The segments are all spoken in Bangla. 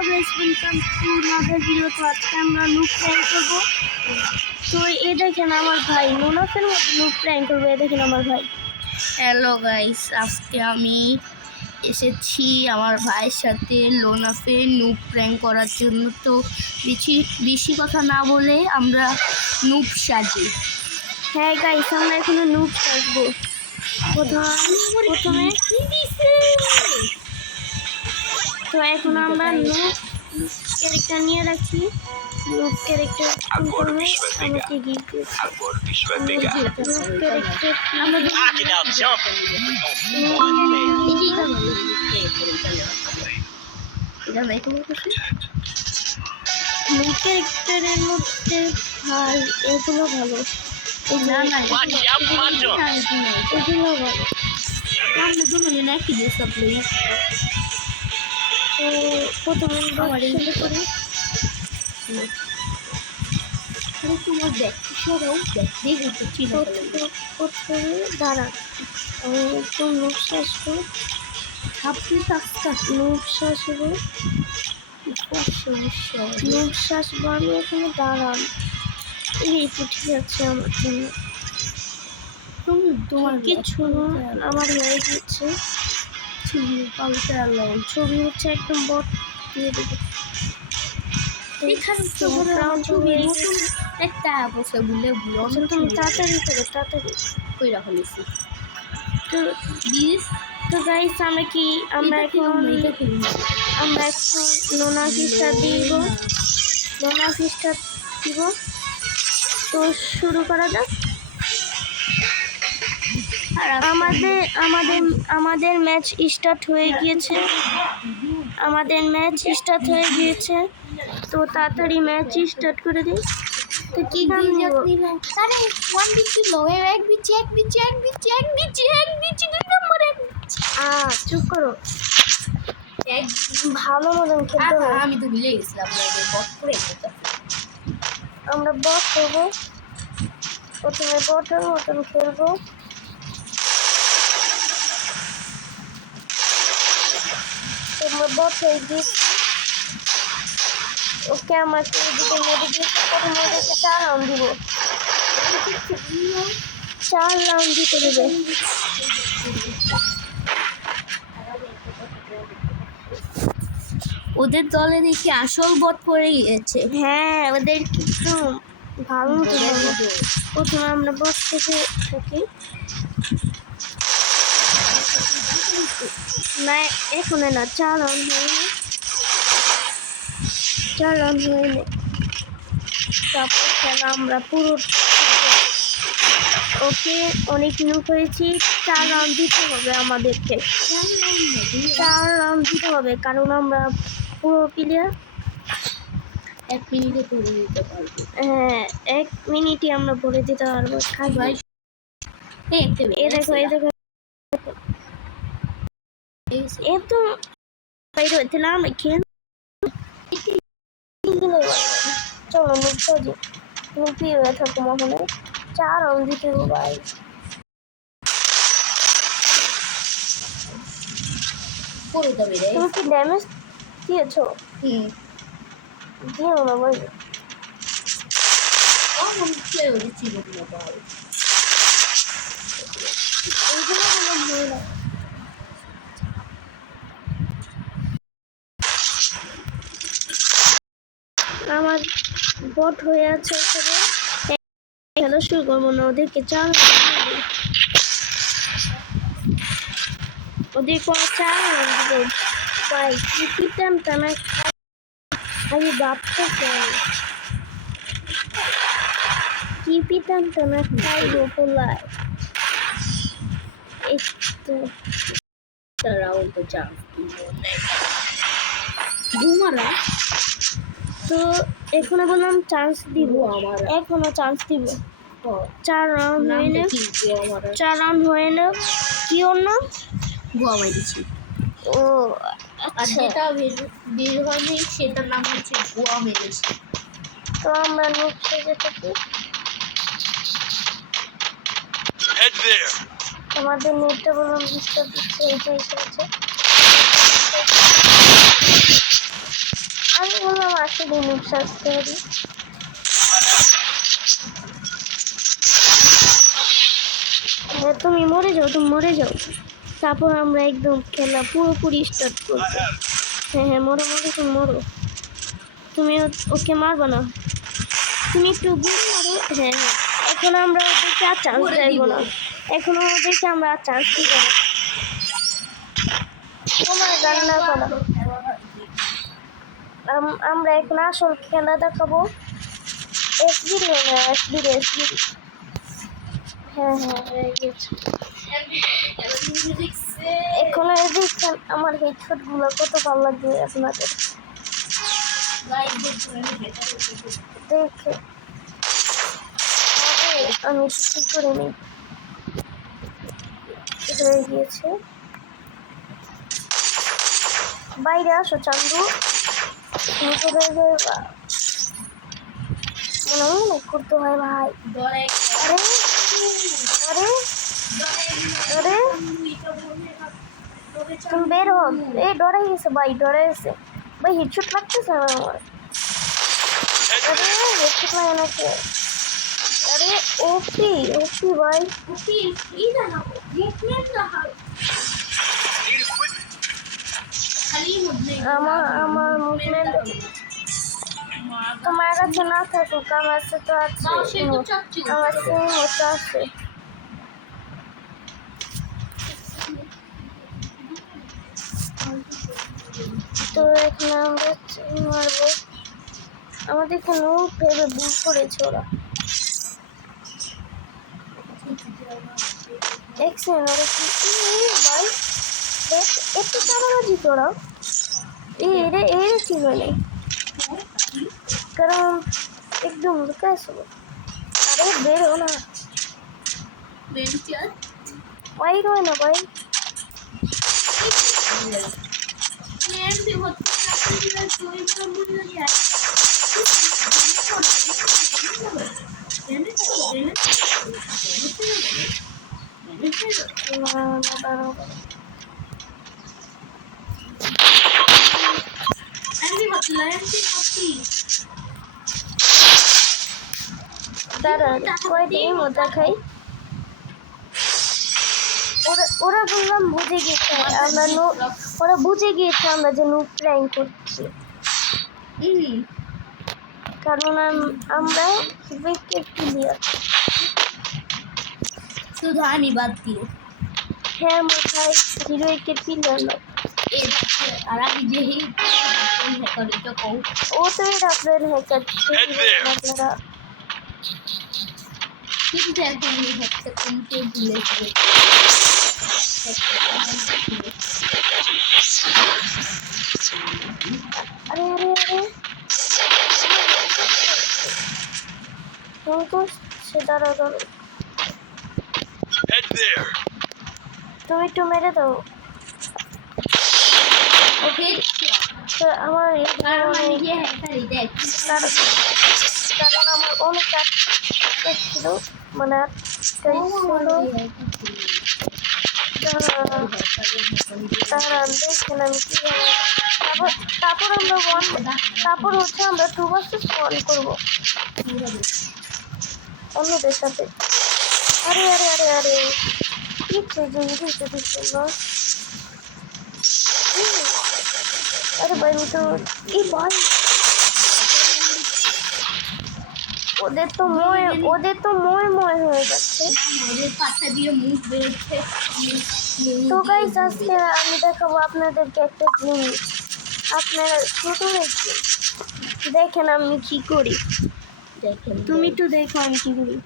Welcome to another video. তো আজকে আমরা লুক প্র্যাঙ্ক করবো। তো এ দেখেন আমার ভাই নোনাফের মধ্যে লুক প্র্যাঙ্ক করবো। এ দেখেন আমার ভাই। হ্যালো গাইস, আজকে আমি এসেছি আমার ভাইয়ের সাথে লোনাফে নুপ প্র্যাঙ্ক করার জন্য। তো বেশি কথা না বলে আমরা নুপ সাজি। হ্যাঁ গাইস, আমরা এখানে লুক সাজবো। প্রথমে তো এখন আমরা লুক ক্যারেক্টার নিয়ে রাখি। লুক ক্যারেক্টার করবে আমাকে গিফট দিচ্ছে। লুক ক্যারেক্টার লুক ক্যারেক্টারের মধ্যে ভাই এগুলো ভালো, এগুলো ভালো। তো প্রথমে করে তোমার ব্যক্তিসরাও দেখতেই হচ্ছিল। প্রথমে দাঁড়ান, আমি একটু নিঃশ্বাস করি। আপনি কাজটা নিঃশ্বাস হবো, নিঃশ্বাস আমি এখানে দাঁড়ান। এই তো ঠিক আছে আমার জন্য। তোমার কিছু আমার হয়ে গেছে। ছবি হচ্ছে একদম বট দিয়ে দেবো। একটা বসে বলে তুমি তাড়াতাড়ি করো, তাড়াতাড়ি কই রাখা নিছি। তো গাইস আমরা এখন নোনা ফিশটা দিব। নোনা ফিশটা দিব। তো শুরু করা যাক। আমাদের ম্যাচ স্টার্ট হয়ে গিয়েছে। তো তাড়াতাড়ি ম্যাচ স্টার্ট করে দিই। তো কি গান দিব? চুপ করো, ভালো মতন খেলতে হবে। আমি তো ভুলে গেছিলাম আমরা বট করবো। প্রথমে বটের মতন খেলবো। তোমরা বট হয়ে গিয়েছি। ওকে আমাকে এদিকে মেরে দিয়েছে। প্রথমে ওদেরকে 4 রাউন্ড দিব। 4 রাউন্ড দিতে দেবে। ওদের দলে দেখি আসল বট পড়ে গিয়েছে। হ্যাঁ, ওদের কিছু ভালো মতো হবে। প্রথমে আমরা বট থেকে থাকি না, এখন না 4 রাউন্ড হয়নি। 4 রাউন্ড হয়নি। তারপর খেলা আমরা পুরো ওকে অনেক নিয়োগ করেছি। 4 রাউন্ড দিতে হবে আমাদেরকে। 4 রাউন্ড দিতে হবে, কারণ আমরা পুরো প্লেয়ার। 1 মিনিটে করে দিতে পারবো। হ্যাঁ, 1 মিনিটে আমরা ভরে দিতে পারবো। এ দেখো এ তো দিলাম। চলো নুপি হয়ে থাকো মহলে। 4 রাউন্ড দিতে হবে ভাই। তুমি কি ড্যামেজ দিয়েছো? দিও না ভাই। আমার বট হয়ে আছে এখানে। খেলা শুরু করবো না, ওদেরকে 4 ওদের পর 4 রাউন্ড ভাই। কি টাইম আমি ভাবতে চাই কি পিতাম টানা খাইবো পোলায়। একটু রাউন্ড তো চাপ ঘুমারা। তো এখনো বললাম চান্স দিব, এখনো চান্স দিব। 4 রাউন্ড হয়ে না, 4 রাউন্ড হয়ে না। কি ওর নাম? গোয়া মেরেছি। ও আর যেটা বের হয়নি সেটার নাম হচ্ছে গোয়া মেরেছি। তো আমরা নুপ সেজে থাকি। তোমাদের নেটটা বললাম ডিস্টার্ব দিচ্ছে, এইটাই চলছে। আমি বললাম আসলে নুব সাবস্ক্রাইব। হ্যাঁ তুমি মরে যাও, তুমি মরে যাও, তারপর আমরা একদম খেলা পুরোপুরি স্টার্ট করবো। হ্যাঁ হ্যাঁ মরো মরো, তুমি মরো, তুমি ওকে মারবো না, তুমি একটু গুলি মারো। হ্যাঁ হ্যাঁ এখন আমরা ওদেরকে আর চান্স দেবো না, এখন ওদেরকে আমরা আর চান্স দিব না। তোমার রান্না করা আমরা এখন আসল খেলা দেখাবো। এসবিডি না এসবিডি এসবিডি। হ্যাঁ হ্যাঁ হয়ে গেছে। এখন এই দেখছেন আমার হেডশট গুলো কত ভালো লাগবে আপনাদের দেখে। আমি ঠিক করে নিই, হয়ে গিয়েছে। বাইরে আসো চান্দু, মনে করতে হয় ভাই। আরে আরে আরে তুমি বের হো। এই ডরে গেছে ভাই, ডরে গেছে ভাই, হেডশট লাগতেছে না আমার। আরে হেডশট লাগে নাকি? আরে ওপি ওপি ভাই, আমার মুভমেন্ট তোমার কাছে না থাকুক, আমার কাছে তো আছে, আমার সেম মতো আছে। তো এখন আমরা মারবো, আমাদের এখানে ভেবে ভুল করেছে ওরা। দেখছেন ওরা কি ভাই, একটু চালাবাজি তোরা এর কি বলে, কারণ একদম লুকাইছো। আরে বের হো না, বাইর হয় না ভাই। কয়দিন মজা খাই, ওরা বললাম বুঝে গিয়েছে আমরা ওরা বুঝে গিয়েছে আমরা যে নুব প্র্যাঙ্ক করছি, কারণ আমরা উইকেট প্লেয়ার। শুধু আমি বাদ দিয়ে। হ্যাঁ মোটাই 0 উইকেট প্লেয়ার না, আর আমি যে ও তো এটা আপনার হ্যাকার আপনারা, কিন্তু এখন আমি হচ্ছে কমতে ভুলেছি। আরে আরে আরে সে দাঁড়া দাঁড়ো, তুমি একটু মেরে দাও ওকে আমার, কারণ আমি যে হ্যাকারই দেখ, কারণ আমার অনেক কাজ ছিল, মানে তারা দেখছেন আমি কি তারপর আমরা তারপর হচ্ছে আমরা 2 ভার্সেস 1 করবো অন্যদের সাথে। আরে আরে আরে আরে দিচ্ছে যে দিচ্ছে দিচ্ছে না, আরে ভাই আমি তো এই ভাই ওদের তো ময় হয়ে যাচ্ছে। তো গাইস আজকে আমি দেখাবো আপনাদেরকে একটা জিনিস, আপনারা ছোট হয়েছে দেখেন আমি কি করি, তুমি একটু দেখো আমি কি করি,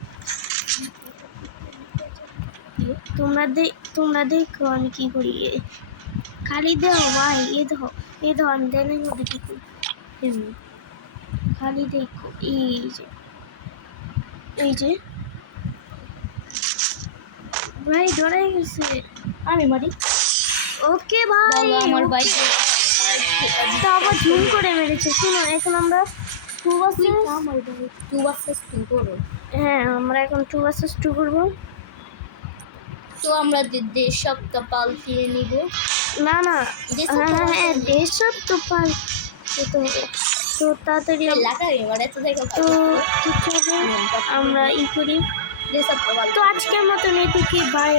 তোমরা দেখো আমি কি করি। খালি দেখো ভাই, এ দেখো আমি দেনের মধ্যে কি করি, খালি দেখো এই যে ভাই ডরাই গেছে, আমি মারি। ওকে ভাই আমার ভাই তো আবার জুম করে মেরেছে। শুনো এখন আমরা 2 ভার্সেস 2 করো। হ্যাঁ আমরা এখন 2 ভার্সেস 2 করবো। তো আমরা দেশটা পাল্টিয়ে নিব। না হ্যাঁ দেশ সব তো পাল তো তাড়াতাড়ি তো ঠিক আছে আমরা ই করি। তো আজকের মতন এটুকুই, বাই।